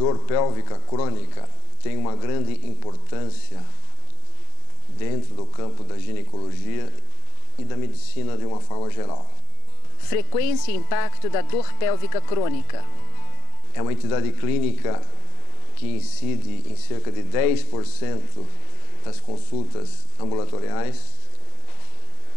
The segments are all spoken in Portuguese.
dor pélvica crônica tem uma grande importância dentro do campo da ginecologia e da medicina de uma forma geral. Frequência e impacto da dor pélvica crônica. É uma entidade clínica que incide em cerca de 10% das consultas ambulatoriais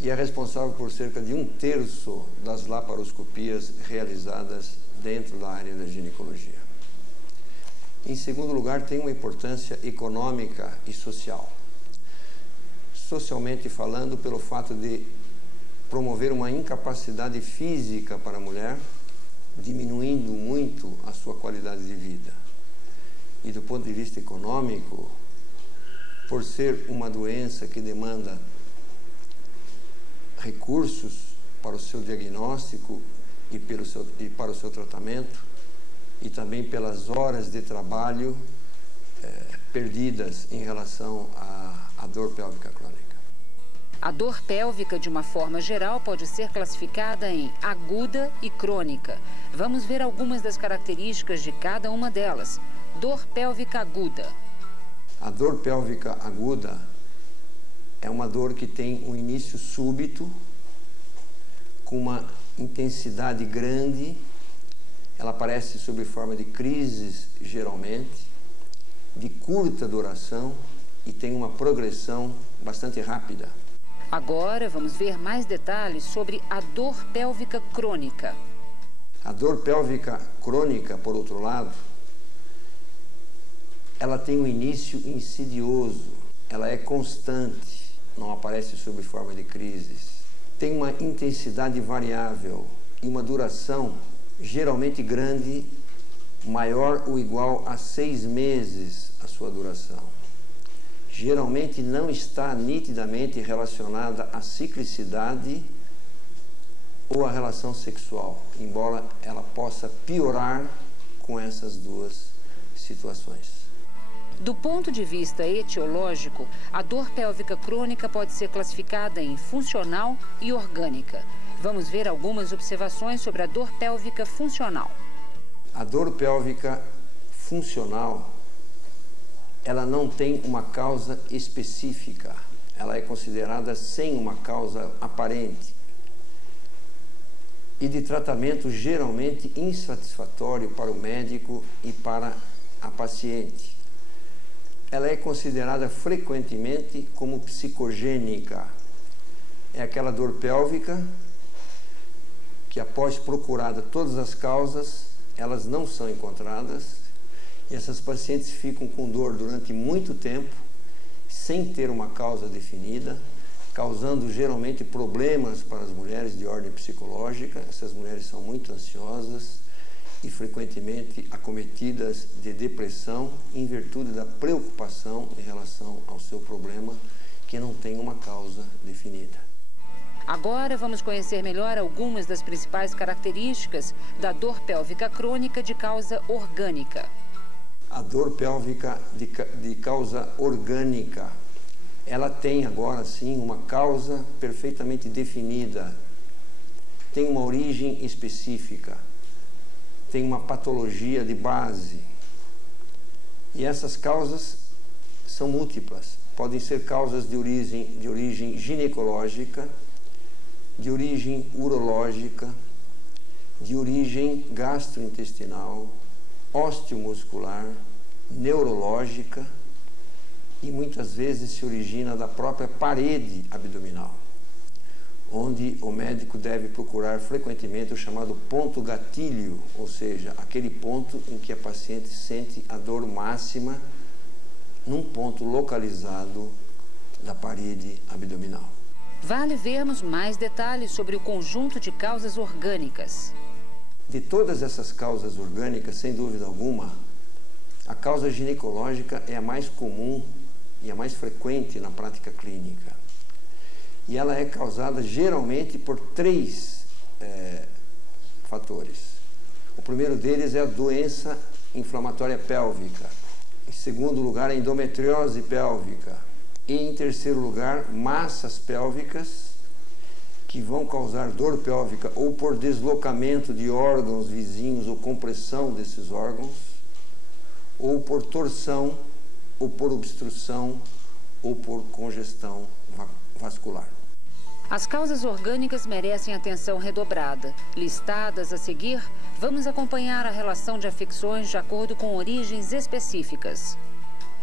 e é responsável por cerca de 1/3 das laparoscopias realizadas dentro da área da ginecologia. Em segundo lugar, tem uma importância econômica e social. Socialmente falando, pelo fato de promover uma incapacidade física para a mulher, diminuindo muito a sua qualidade de vida. E do ponto de vista econômico, por ser uma doença que demanda recursos para o seu diagnóstico e para o seu tratamento, e também pelas horas de trabalho perdidas em relação à dor pélvica crônica. A dor pélvica, de uma forma geral, pode ser classificada em aguda e crônica. Vamos ver algumas das características de cada uma delas. Dor pélvica aguda. A dor pélvica aguda é uma dor que tem um início súbito, com uma intensidade grande. Ela aparece sob forma de crises, geralmente, de curta duração e tem uma progressão bastante rápida. Agora vamos ver mais detalhes sobre a dor pélvica crônica. A dor pélvica crônica, por outro lado, ela tem um início insidioso, ela é constante, não aparece sob forma de crises. Tem uma intensidade variável e uma duração geralmente grande, maior ou igual a 6 meses a sua duração. Geralmente não está nitidamente relacionada à ciclicidade ou à relação sexual, embora ela possa piorar com essas duas situações. Do ponto de vista etiológico, a dor pélvica crônica pode ser classificada em funcional e orgânica. Vamos ver algumas observações sobre a dor pélvica funcional. A dor pélvica funcional, ela não tem uma causa específica. Ela é considerada sem uma causa aparente e de tratamento geralmente insatisfatório para o médico e para a paciente. Ela é considerada frequentemente como psicogênica. É aquela dor pélvica que, após procurada todas as causas, elas não são encontradas. E essas pacientes ficam com dor durante muito tempo, sem ter uma causa definida, causando geralmente problemas para as mulheres de ordem psicológica. Essas mulheres são muito ansiosas e frequentemente acometidas de depressão em virtude da preocupação em relação ao seu problema, que não tem uma causa definida. Agora vamos conhecer melhor algumas das principais características da dor pélvica crônica de causa orgânica. A dor pélvica de causa orgânica, ela tem agora sim uma causa perfeitamente definida, tem uma origem específica, tem uma patologia de base. E essas causas são múltiplas, podem ser causas de origem ginecológica, de origem urológica, de origem gastrointestinal, osteomuscular, neurológica e muitas vezes se origina da própria parede abdominal, onde o médico deve procurar frequentemente o chamado ponto gatilho, ou seja, aquele ponto em que a paciente sente a dor máxima num ponto localizado da parede abdominal. Vale vermos mais detalhes sobre o conjunto de causas orgânicas. De todas essas causas orgânicas, sem dúvida alguma, a causa ginecológica é a mais comum e a mais frequente na prática clínica. E ela é causada geralmente por 3 fatores. O primeiro deles é a doença inflamatória pélvica. Em segundo lugar, a endometriose pélvica. E em terceiro lugar, massas pélvicas que vão causar dor pélvica ou por deslocamento de órgãos vizinhos ou compressão desses órgãos, ou por torção, ou por obstrução, ou por congestão vascular. As causas orgânicas merecem atenção redobrada. Listadas a seguir, vamos acompanhar a relação de afecções de acordo com origens específicas.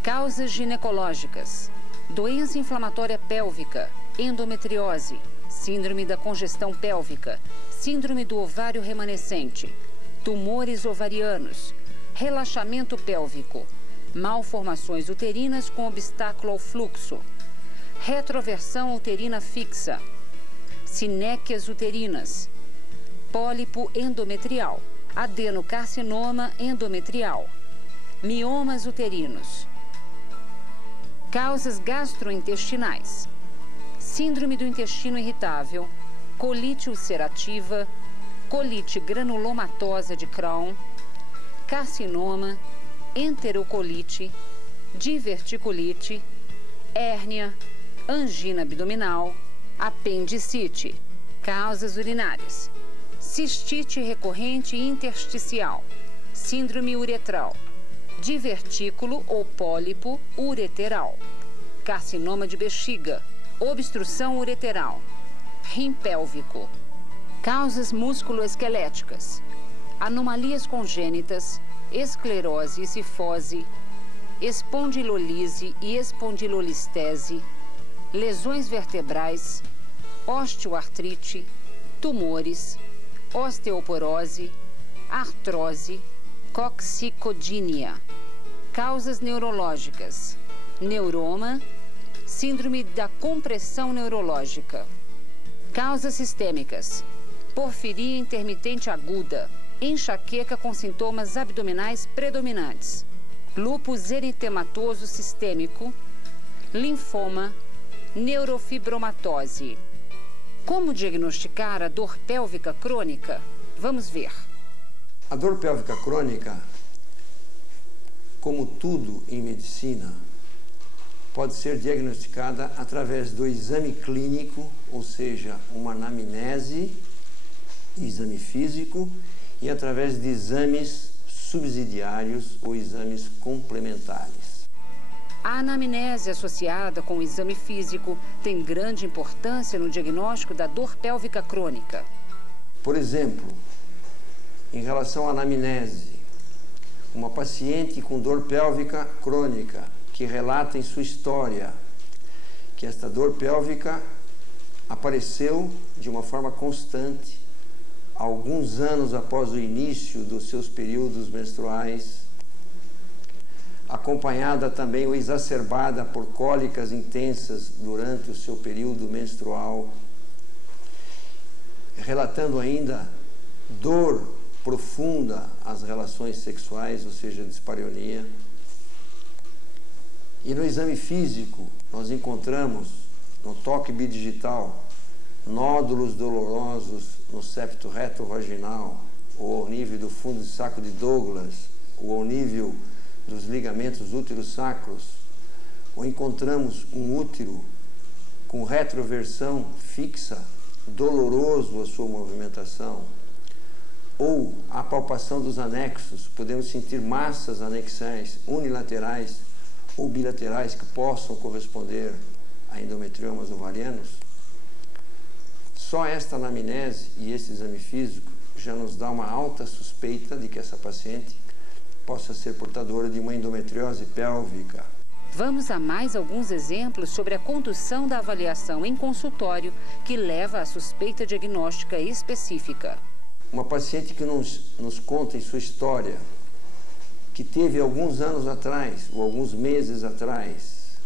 Causas ginecológicas: doença inflamatória pélvica, endometriose, síndrome da congestão pélvica, síndrome do ovário remanescente, tumores ovarianos, relaxamento pélvico, malformações uterinas com obstáculo ao fluxo, retroversão uterina fixa, sinéquias uterinas, pólipo endometrial, adenocarcinoma endometrial, miomas uterinos. Causas gastrointestinais: síndrome do intestino irritável, colite ulcerativa, colite granulomatosa de Crohn, carcinoma, enterocolite, diverticulite, hérnia, angina abdominal, apendicite. Causas urinárias: cistite recorrente intersticial, síndrome uretral, divertículo ou pólipo ureteral, carcinoma de bexiga, obstrução ureteral, rim pélvico. Causas músculo-esqueléticas: anomalias congênitas, esclerose e cifose, espondilolise e espondilolistese, lesões vertebrais, osteoartrite, tumores, osteoporose, artrose, coxicodínia. Causas neurológicas: neuroma, síndrome da compressão neurológica. Causas sistêmicas: porfiria intermitente aguda, enxaqueca com sintomas abdominais predominantes, lúpus eritematoso sistêmico, linfoma, neurofibromatose. Como diagnosticar a dor pélvica crônica? Vamos ver. A dor pélvica crônica, como tudo em medicina, pode ser diagnosticada através do exame clínico, ou seja, uma anamnese, exame físico, e através de exames subsidiários ou exames complementares. A anamnese associada com o exame físico tem grande importância no diagnóstico da dor pélvica crônica. Por exemplo, em relação à anamnese, uma paciente com dor pélvica crônica que relata em sua história que esta dor pélvica apareceu de uma forma constante alguns anos após o início dos seus períodos menstruais, acompanhada também ou exacerbada por cólicas intensas durante o seu período menstrual, relatando ainda dor profunda às relações sexuais, ou seja, dispareunia. E no exame físico, nós encontramos, no toque bidigital, nódulos dolorosos no septo retrovaginal, ou ao nível do fundo de saco de Douglas, ou ao nível dos ligamentos útero-sacros, ou encontramos um útero com retroversão fixa, doloroso a sua movimentação, ou a palpação dos anexos, podemos sentir massas anexais unilaterais ou bilaterais que possam corresponder a endometriomas ovarianos. Só esta anamnese e esse exame físico já nos dá uma alta suspeita de que essa paciente possa ser portadora de uma endometriose pélvica. Vamos a mais alguns exemplos sobre a condução da avaliação em consultório que leva à suspeita diagnóstica específica. Uma paciente que nos conta em sua história que teve alguns anos atrás, ou alguns meses atrás,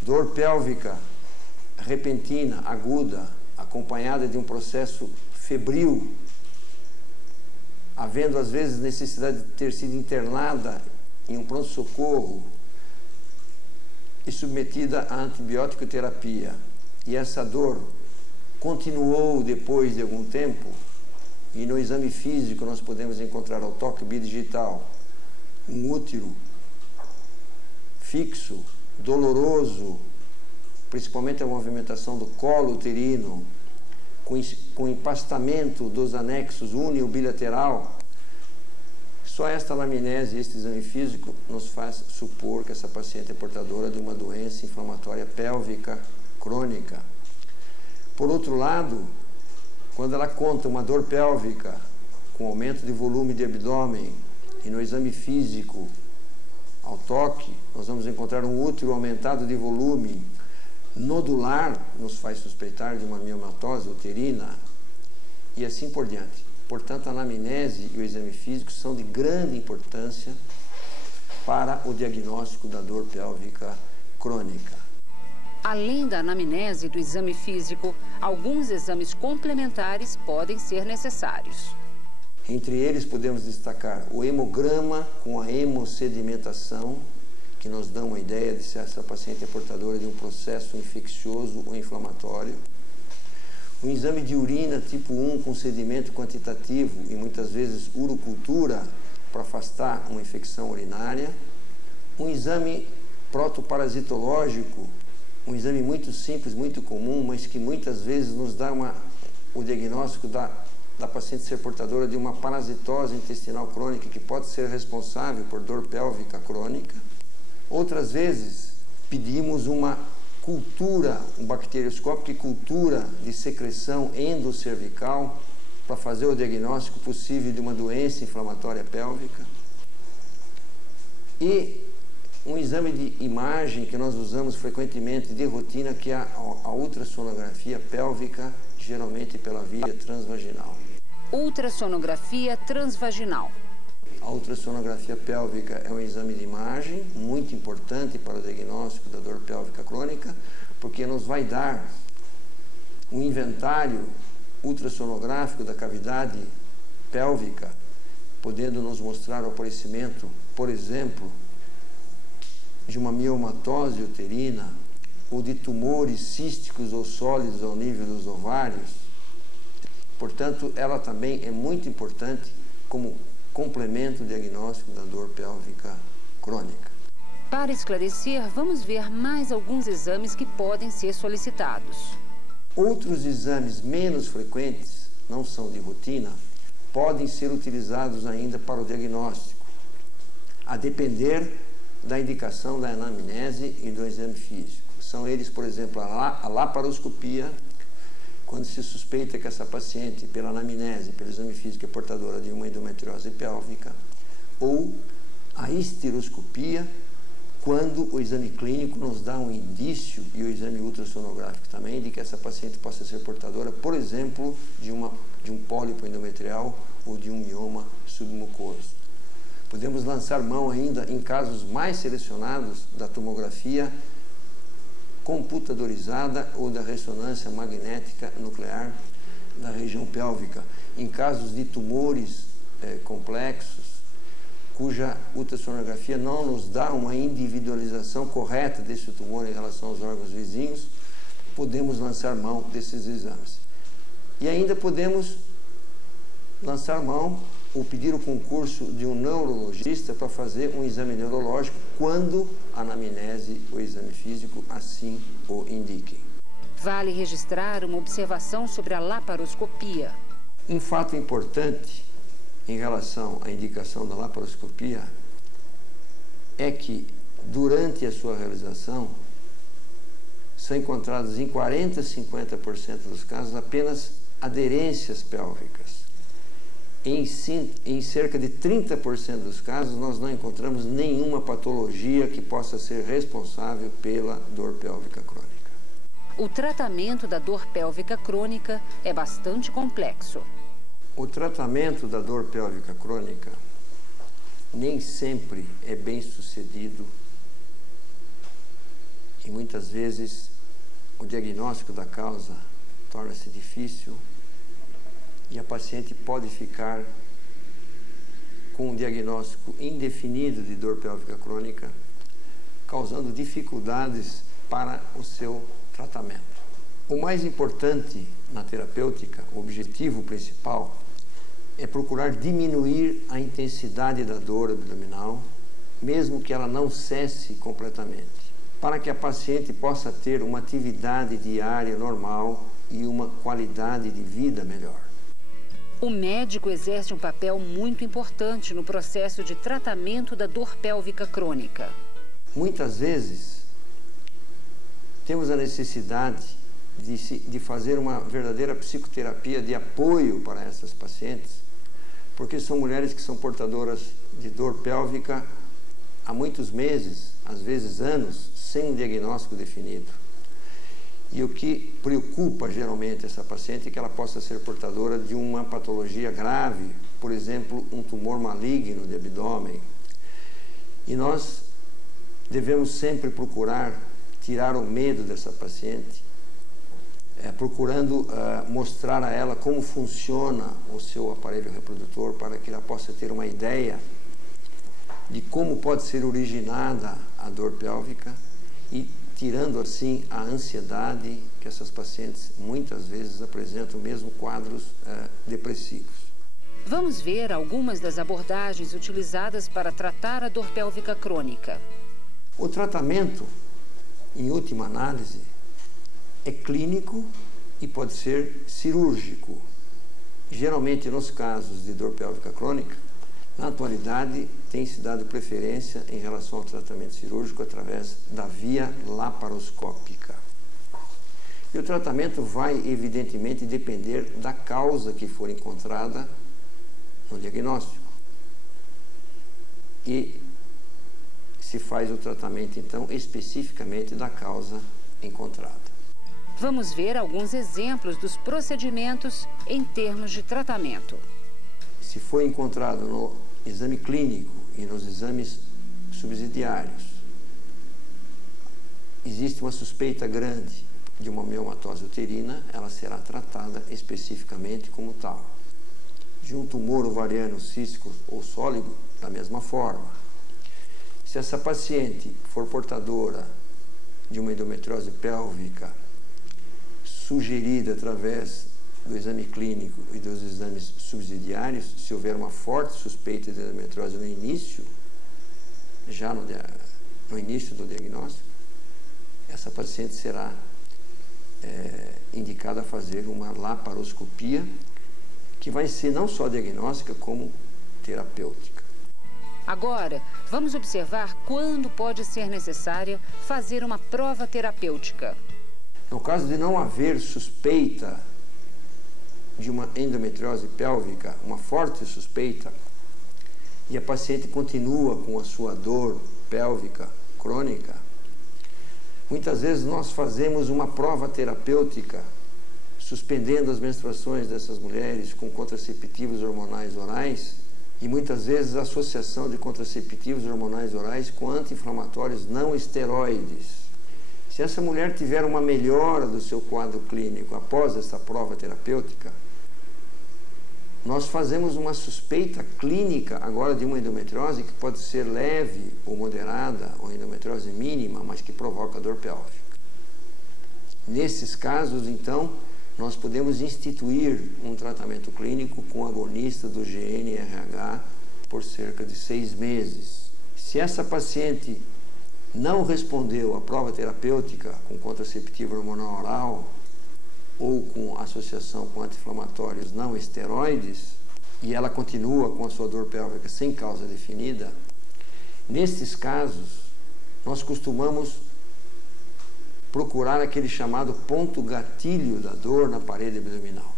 dor pélvica repentina, aguda, acompanhada de um processo febril, havendo às vezes necessidade de ter sido internada em um pronto-socorro e submetida a antibiótico terapia. E essa dor continuou depois de algum tempo, e no exame físico nós podemos encontrar ao toque bidigital um útero fixo, doloroso, principalmente a movimentação do colo uterino, com empastamento dos anexos úneo bilateral, Só esta anamnese, este exame físico, nos faz supor que essa paciente é portadora de uma doença inflamatória pélvica crônica. Por outro lado, quando ela conta uma dor pélvica com aumento de volume de abdômen e no exame físico, ao toque, nós vamos encontrar um útero aumentado de volume nodular, nos faz suspeitar de uma miomatose uterina e assim por diante. Portanto, a anamnese e o exame físico são de grande importância para o diagnóstico da dor pélvica crônica. Além da anamnese e do exame físico, alguns exames complementares podem ser necessários. Entre eles podemos destacar o hemograma com a hemossedimentação, que nos dá uma ideia de se essa paciente é portadora de um processo infeccioso ou inflamatório. Um exame de urina tipo 1 com sedimento quantitativo e muitas vezes urocultura para afastar uma infecção urinária. Um exame protoparasitológico, um exame muito simples, muito comum, mas que muitas vezes nos dá o diagnóstico da paciente ser portadora de uma parasitose intestinal crônica que pode ser responsável por dor pélvica crônica. Outras vezes pedimos uma cultura, um bacterioscópio de cultura de secreção endocervical para fazer o diagnóstico possível de uma doença inflamatória pélvica. E um exame de imagem que nós usamos frequentemente de rotina, que é a ultrassonografia pélvica, geralmente pela via transvaginal. Ultrassonografia transvaginal. A ultrassonografia pélvica é um exame de imagem muito importante para o diagnóstico da dor pélvica crônica, porque nos vai dar um inventário ultrassonográfico da cavidade pélvica, podendo nos mostrar o aparecimento, por exemplo, de uma miomatose uterina ou de tumores císticos ou sólidos ao nível dos ovários. Portanto, ela também é muito importante como complemento diagnóstico da dor pélvica crônica. Para esclarecer, vamos ver mais alguns exames que podem ser solicitados. Outros exames menos frequentes, não são de rotina, podem ser utilizados ainda para o diagnóstico, a depender da indicação da anamnese e do exame físico. São eles, por exemplo, a laparoscopia, quando se suspeita que essa paciente, pela anamnese, pelo exame físico, é portadora de uma endometriose pélvica, ou a histeroscopia, quando o exame clínico nos dá um indício, e o exame ultrassonográfico também, de que essa paciente possa ser portadora, por exemplo, de um pólipo endometrial ou de um mioma submucoso. Podemos lançar mão ainda, em casos mais selecionados, da tomografia computadorizada ou da ressonância magnética nuclear na região pélvica, em casos de tumores complexos, cuja ultrassonografia não nos dá uma individualização correta desse tumor em relação aos órgãos vizinhos, podemos lançar mão desses exames. E ainda podemos lançar mão ou pedir o concurso de um neurologista para fazer um exame neurológico quando a anamnese ou exame físico assim o indiquem. Vale registrar uma observação sobre a laparoscopia. Um fato importante em relação à indicação da laparoscopia é que, durante a sua realização, são encontrados em 40% a 50% dos casos apenas aderências pélvicas. Em cerca de 30% dos casos, nós não encontramos nenhuma patologia que possa ser responsável pela dor pélvica crônica. O tratamento da dor pélvica crônica é bastante complexo. O tratamento da dor pélvica crônica nem sempre é bem sucedido e muitas vezes o diagnóstico da causa torna-se difícil e a paciente pode ficar com um diagnóstico indefinido de dor pélvica crônica, causando dificuldades para o seu tratamento. O mais importante na terapêutica, o objetivo principal, é procurar diminuir a intensidade da dor abdominal, mesmo que ela não cesse completamente, para que a paciente possa ter uma atividade diária normal e uma qualidade de vida melhor. O médico exerce um papel muito importante no processo de tratamento da dor pélvica crônica. Muitas vezes, temos a necessidade de fazer uma verdadeira psicoterapia de apoio para essas pacientes, porque são mulheres que são portadoras de dor pélvica há muitos meses, às vezes anos, sem um diagnóstico definido. E o que preocupa geralmente essa paciente é que ela possa ser portadora de uma patologia grave, por exemplo, um tumor maligno de abdômen. E nós devemos sempre procurar tirar o medo dessa paciente, procurando mostrar a ela como funciona o seu aparelho reprodutor, para que ela possa ter uma ideia de como pode ser originada a dor pélvica e tirando assim a ansiedade que essas pacientes muitas vezes apresentam mesmo quadros depressivos. Vamos ver algumas das abordagens utilizadas para tratar a dor pélvica crônica. O tratamento, em última análise, é clínico e pode ser cirúrgico. Geralmente, nos casos de dor pélvica crônica, na atualidade, tem se dado preferência em relação ao tratamento cirúrgico através da via laparoscópica. E o tratamento vai, evidentemente, depender da causa que for encontrada no diagnóstico. E se faz o tratamento, então, especificamente da causa encontrada. Vamos ver alguns exemplos dos procedimentos em termos de tratamento. Se foi encontrado no exame clínico e nos exames subsidiários, existe uma suspeita grande de uma miomatose uterina, ela será tratada especificamente como tal. De um tumor ovariano cístico ou sólido, da mesma forma. Se essa paciente for portadora de uma endometriose pélvica sugerida através do exame clínico e dos exames subsidiários, se houver uma forte suspeita de endometriose no início, já no início do diagnóstico, essa paciente será indicada a fazer uma laparoscopia, que vai ser não só diagnóstica, como terapêutica. Agora, vamos observar quando pode ser necessária fazer uma prova terapêutica. No caso de não haver suspeita de uma endometriose pélvica, uma forte suspeita, e a paciente continua com a sua dor pélvica crônica, muitas vezes nós fazemos uma prova terapêutica, suspendendo as menstruações dessas mulheres com contraceptivos hormonais orais, e muitas vezes a associação de contraceptivos hormonais orais com anti-inflamatórios não esteroides. Se essa mulher tiver uma melhora do seu quadro clínico após essa prova terapêutica, nós fazemos uma suspeita clínica agora de uma endometriose que pode ser leve ou moderada, ou endometriose mínima, mas que provoca dor pélvica. Nesses casos, então, nós podemos instituir um tratamento clínico com agonista do GnRH por cerca de 6 meses. Se essa paciente não respondeu à prova terapêutica com contraceptivo hormonal oral ou com associação com anti-inflamatórios não esteroides, e ela continua com a sua dor pélvica sem causa definida, nesses casos, nós costumamos procurar aquele chamado ponto gatilho da dor na parede abdominal.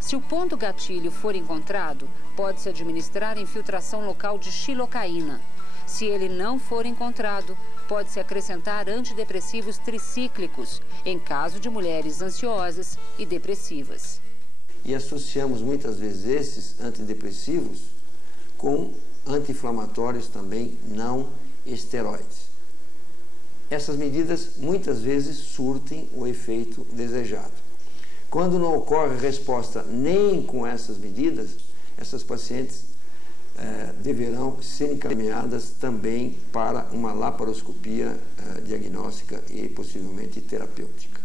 Se o ponto gatilho for encontrado, pode-se administrar infiltração local de xilocaína. Se ele não for encontrado, pode-se acrescentar antidepressivos tricíclicos, em caso de mulheres ansiosas e depressivas. E associamos muitas vezes esses antidepressivos com anti-inflamatórios também não esteroides. Essas medidas muitas vezes surtem o efeito desejado. Quando não ocorre resposta nem com essas medidas, essas pacientes deverão ser encaminhadas também para uma laparoscopia diagnóstica e possivelmente terapêutica.